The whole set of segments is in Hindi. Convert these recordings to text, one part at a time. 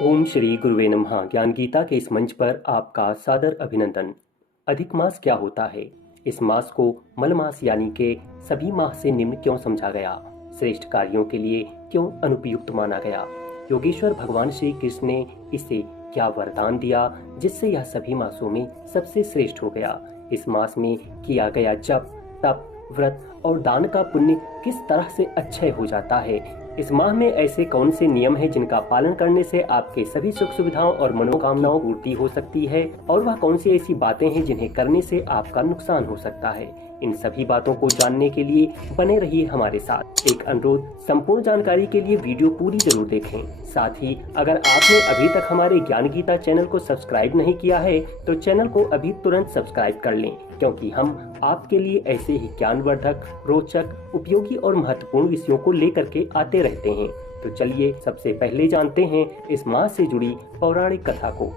ओम श्री गुरुवे नमः। ज्ञान गीता के इस मंच पर आपका सादर अभिनंदन। अधिक मास क्या होता है? इस मास को मल मास यानी के सभी माह से निम्न क्यों समझा गया? श्रेष्ठ कार्यों के लिए क्यों अनुपयुक्त माना गया? योगेश्वर भगवान श्री कृष्ण ने इसे क्या वरदान दिया जिससे यह सभी मासों में सबसे श्रेष्ठ हो गया? इस मास में किया गया जप, तप, व्रत और दान का पुण्य किस तरह से अक्षय हो जाता है? इस माह में ऐसे कौन से नियम हैं जिनका पालन करने से आपके सभी सुख सुविधाओं और मनोकामनाओं पूर्ति हो सकती है, और वह कौन सी ऐसी बातें हैं जिन्हें करने से आपका नुकसान हो सकता है? इन सभी बातों को जानने के लिए बने रहिए हमारे साथ। एक अनुरोध, संपूर्ण जानकारी के लिए वीडियो पूरी जरूर देखें। साथ ही अगर आपने अभी तक हमारे ज्ञान गीता चैनल को सब्सक्राइब नहीं किया है तो चैनल को अभी तुरंत सब्सक्राइब कर लें, क्योंकि हम आपके लिए ऐसे ही ज्ञानवर्धक, रोचक, उपयोगी और महत्वपूर्ण विषयों को लेकर के आते रहते हैं। तो चलिए सबसे पहले जानते हैं इस मास से जुड़ी पौराणिक कथा को।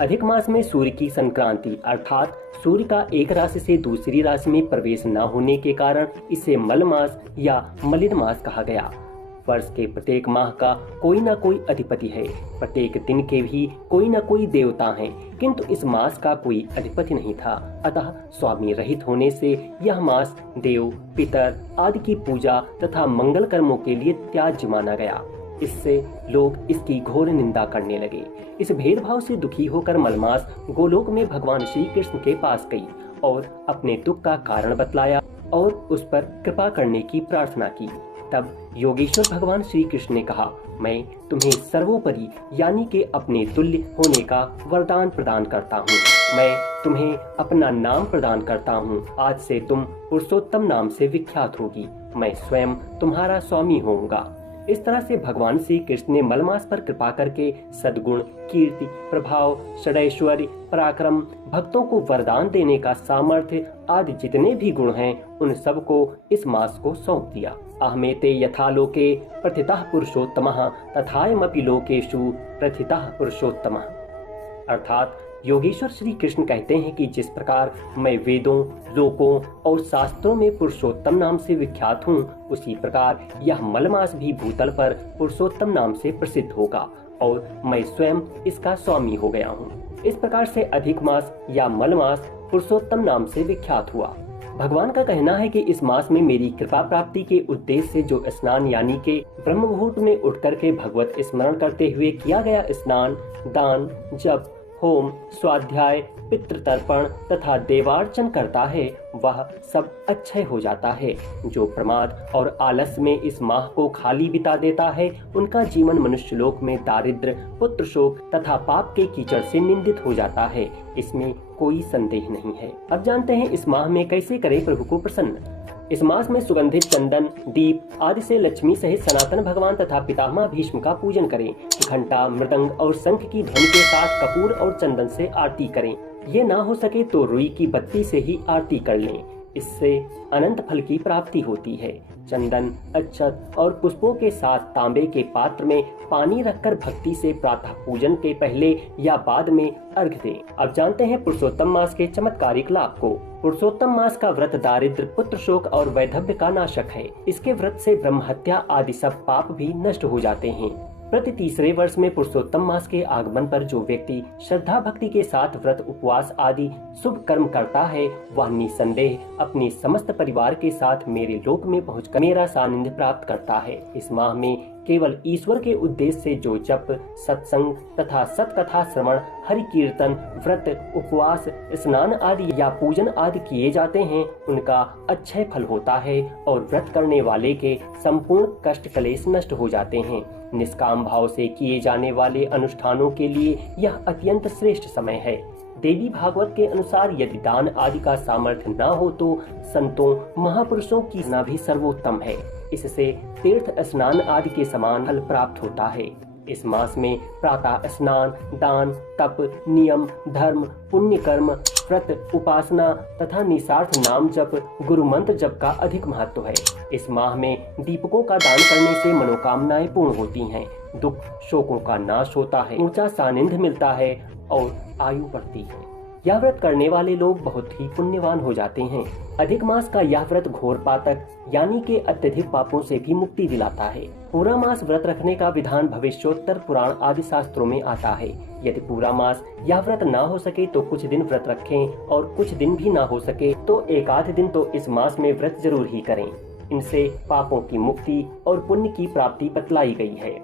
अधिक मास में सूर्य की संक्रांति अर्थात सूर्य का एक राशि से दूसरी राशि में प्रवेश न होने के कारण इसे मल मास या मलिन मास कहा गया। वर्ष के प्रत्येक माह का कोई न कोई अधिपति है, प्रत्येक दिन के भी कोई न कोई देवता हैं, किंतु इस मास का कोई अधिपति नहीं था। अतः स्वामी रहित होने से यह मास देव, पितर आदि की पूजा तथा मंगल कर्मों के लिए त्याज्य माना गया। इससे लोग इसकी घोर निंदा करने लगे। इस भेदभाव से दुखी होकर मलमास गोलोक में भगवान श्री कृष्ण के पास गई और अपने दुख का कारण बतलाया और उस पर कृपा करने की प्रार्थना की। तब योगेश्वर भगवान श्री कृष्ण ने कहा, मैं तुम्हें सर्वोपरि यानी कि अपने तुल्य होने का वरदान प्रदान करता हूँ। मैं तुम्हें अपना नाम प्रदान करता हूँ। आज से तुम पुरुषोत्तम नाम से विख्यात होगी। मैं स्वयं तुम्हारा स्वामी होऊंगा। इस तरह से भगवान श्री कृष्ण ने मलमास पर कृपा करके सद्गुण, कीर्ति, प्रभाव, षडैश्वर्य, पराक्रम, भक्तों को वरदान देने का सामर्थ्य आदि जितने भी गुण हैं उन सब को इस मास को सौंप दिया। अहमेते यथा लोके प्रथितः पुरुषोत्तमः तथायमपि लोकेषु प्रथितः पुरुषोत्तमः। अर्थात योगेश्वर श्री कृष्ण कहते हैं कि जिस प्रकार मैं वेदों, लोकों और शास्त्रों में पुरुषोत्तम नाम से विख्यात हूँ, उसी प्रकार यह मलमास भी भूतल पर पुरुषोत्तम नाम से प्रसिद्ध होगा और मैं स्वयं इसका स्वामी हो गया हूँ। इस प्रकार से अधिक मास या मलमास पुरुषोत्तम नाम से विख्यात हुआ। भगवान का कहना है कि इस मास में मेरी कृपा प्राप्ति के उद्देश्य से जो स्नान यानी के ब्रह्म मुहूर्त में उठ करके भगवत स्मरण करते हुए किया गया स्नान, दान, जप, होम, स्वाध्याय, पितृतर्पण तथा देवार्चन करता है, वह सब अक्षय हो जाता है। जो प्रमाद और आलस्य में इस माह को खाली बिता देता है, उनका जीवन मनुष्यलोक में दारिद्र्य, पुत्र शोक तथा पाप के कीचड़ से निंदित हो जाता है। इसमें कोई संदेह नहीं है। अब जानते हैं इस माह में कैसे करें प्रभु को प्रसन्न। इस मास में सुगंधित चंदन, दीप आदि से लक्ष्मी सहित सनातन भगवान तथा पितामह भीष्म का पूजन करें। घंटा, मृदंग और शंख की ध्वनि के साथ कपूर और चंदन से आरती करें। ये ना हो सके तो रुई की बत्ती से ही आरती कर लें। इससे अनंत फल की प्राप्ति होती है। चंदन, अक्षत और पुष्पों के साथ तांबे के पात्र में पानी रखकर भक्ति से प्रातः पूजन के पहले या बाद में अर्घ्य दें। अब जानते हैं पुरुषोत्तम मास के चमत्कारिक लाभ को। पुरुषोत्तम मास का व्रत दारिद्र, पुत्र शोक और वैधव्य का नाशक है। इसके व्रत से ब्रह्म हत्या आदि सब पाप भी नष्ट हो जाते हैं। प्रति तीसरे वर्ष में पुरुषोत्तम मास के आगमन पर जो व्यक्ति श्रद्धा भक्ति के साथ व्रत, उपवास आदि शुभ कर्म करता है, वह निसंदेह अपने समस्त परिवार के साथ मेरे लोक में पहुंचकर मेरा सानिध्य प्राप्त करता है। इस माह में केवल ईश्वर के उद्देश्य से जो जप, सत्संग तथा सत्कथा श्रवण, हरि कीर्तन, व्रत, उपवास, स्नान आदि या पूजन आदि किए जाते हैं, उनका अक्षय फल होता है और व्रत करने वाले के संपूर्ण कष्ट क्लेश नष्ट हो जाते हैं। निष्काम भाव से किए जाने वाले अनुष्ठानों के लिए यह अत्यंत श्रेष्ठ समय है। देवी भागवत के अनुसार यदि दान आदि का सामर्थ्य न हो तो संतों, महापुरुषों की सेवा भी सर्वोत्तम है। इससे तीर्थ स्नान आदि के समान फल प्राप्त होता है। इस मास में प्रातः स्नान, दान, तप, नियम, धर्म, पुण्य कर्म, व्रत, उपासना तथा निस्वार्थ नाम जप, गुरु मंत्र जप का अधिक महत्व है। इस माह में दीपकों का दान करने से मनोकामनाएं पूर्ण होती हैं, दुख शोकों का नाश होता है, ऊंचा सानिध्य मिलता है और आयु बढ़ती है। यह व्रत करने वाले लोग बहुत ही पुण्यवान हो जाते हैं। अधिक मास का यह व्रत घोर पातक यानी कि अत्यधिक पापों से भी मुक्ति दिलाता है। पूरा मास व्रत रखने का विधान भविष्योत्तर पुराण आदि शास्त्रों में आता है। यदि पूरा मास यह व्रत ना हो सके तो कुछ दिन व्रत रखें और कुछ दिन भी ना हो सके तो एक आध दिन तो इस मास में व्रत जरूर ही करें। इनसे पापों की मुक्ति और पुण्य की प्राप्ति बतलाई गई है।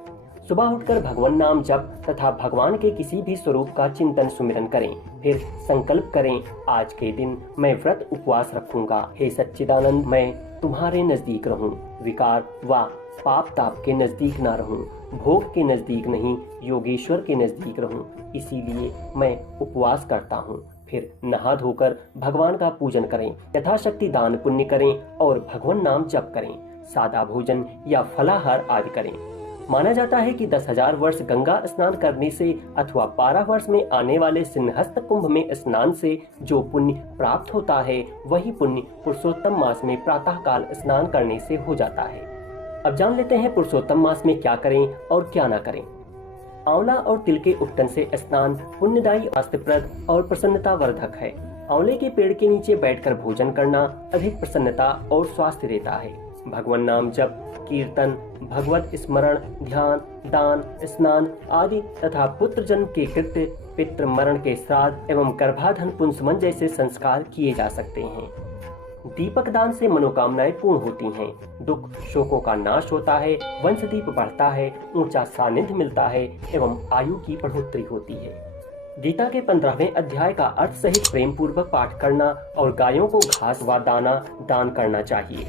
सुबह उठकर भगवान नाम जप तथा भगवान के किसी भी स्वरूप का चिंतन सुमिरन करें। फिर संकल्प करें, आज के दिन मैं व्रत उपवास रखूंगा। हे सच्चिदानंद, मैं तुम्हारे नजदीक रहूं, विकार व पाप ताप के नजदीक ना रहूं, भोग के नजदीक नहीं, योगेश्वर के नजदीक रहूं, इसीलिए मैं उपवास करता हूं। फिर नहा धोकर भगवान का पूजन करें, यथाशक्ति दान पुण्य करें और भगवान नाम जप करें। सादा भोजन या फलाहार आदि करें। माना जाता है कि 10,000 वर्ष गंगा स्नान करने से अथवा 12 वर्ष में आने वाले सिंहस्थ कुंभ में स्नान से जो पुण्य प्राप्त होता है वही पुण्य पुरुषोत्तम मास में प्रातः काल स्नान करने से हो जाता है। अब जान लेते हैं पुरुषोत्तम मास में क्या करें और क्या ना करें। आंवला और तिल के उपटन से स्नान पुण्यदायी, आस्तिप्रद और प्रसन्नता वर्धक है। आंवले के पेड़ के नीचे बैठकर भोजन करना अधिक प्रसन्नता और स्वास्थ्य देता है। भगवान नाम जप, कीर्तन, भगवत स्मरण, ध्यान, दान, स्नान आदि तथा पुत्र जन्म के कृत्य, पितृ मरण के श्राद्ध एवं गर्भाधान पुंसवन जैसे संस्कार किए जा सकते हैं। दीपक दान से मनोकामनाएं पूर्ण होती हैं, दुख शोकों का नाश होता है, वंशदीप बढ़ता है, ऊंचा सानिध्य मिलता है एवं आयु की बढ़ोतरी होती है। गीता के 15वें अध्याय का अर्थ सहित प्रेम पूर्वक पाठ करना और गायों को घास व दाना दान करना चाहिए।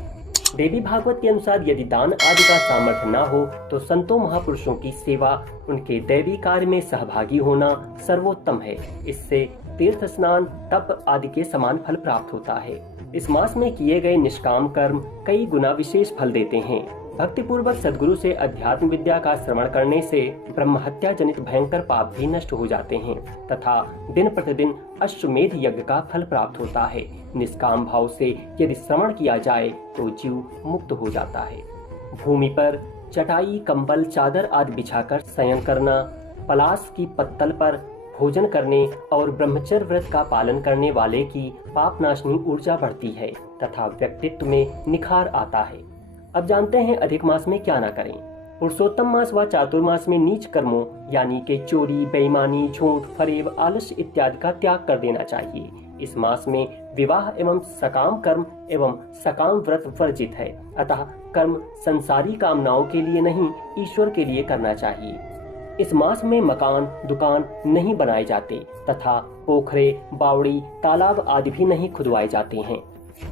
देवी भागवत के अनुसार यदि दान आदि का सामर्थ्य न हो तो संतों महापुरुषों की सेवा, उनके दैवी कार्य में सहभागी होना सर्वोत्तम है। इससे तीर्थ स्नान, तप आदि के समान फल प्राप्त होता है। इस मास में किए गए निष्काम कर्म कई गुना विशेष फल देते हैं। भक्ति पूर्वक सद्गुरु से अध्यात्म विद्या का श्रवण करने से ब्रह्म हत्या जनित भयंकर पाप भी नष्ट हो जाते हैं तथा दिन प्रतिदिन अश्वमेध यज्ञ का फल प्राप्त होता है। निष्काम भाव से यदि श्रवण किया जाए तो जीव मुक्त हो जाता है। भूमि पर चटाई, कंबल, चादर आदि बिछाकर शयन करना, पलाश की पत्तल पर भोजन करने और ब्रह्मचर्य व्रत का पालन करने वाले की पापनाशनी ऊर्जा बढ़ती है तथा व्यक्तित्व में निखार आता है। अब जानते हैं अधिक मास में क्या ना करें। पुरुषोत्तम मास व चातुर्मास में नीच कर्मों यानी कि चोरी, बेईमानी, झूठ, फरेब, आलस्य इत्यादि का त्याग कर देना चाहिए। इस मास में विवाह एवं सकाम कर्म एवं सकाम व्रत वर्जित है, अतः कर्म संसारी कामनाओं के लिए नहीं, ईश्वर के लिए करना चाहिए। इस मास में मकान, दुकान नहीं बनाए जाते तथा पोखरे, बावड़ी, तालाब आदि भी नहीं खुदवाए जाते हैं।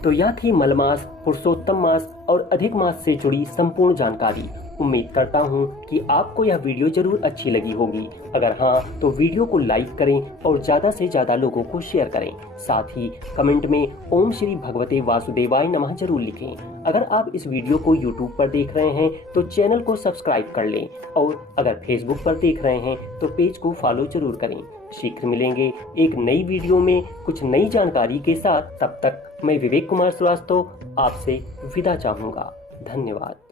तो यह थी मलमास, पुरुषोत्तम मास और अधिक मास से जुड़ी संपूर्ण जानकारी। उम्मीद करता हूँ कि आपको यह वीडियो जरूर अच्छी लगी होगी। अगर हाँ तो वीडियो को लाइक करें और ज्यादा से ज्यादा लोगों को शेयर करें। साथ ही कमेंट में ओम श्री भगवते वासुदेवाय नमः जरूर लिखें। अगर आप इस वीडियो को यूट्यूब पर देख रहे हैं तो चैनल को सब्सक्राइब कर लें और अगर फेसबुक पर देख रहे हैं तो पेज को फॉलो जरूर करें। शीघ्र मिलेंगे एक नई वीडियो में कुछ नई जानकारी के साथ। तब तक मैं विवेक कुमार श्रीवास्तव आपसे विदा चाहूँगा। धन्यवाद।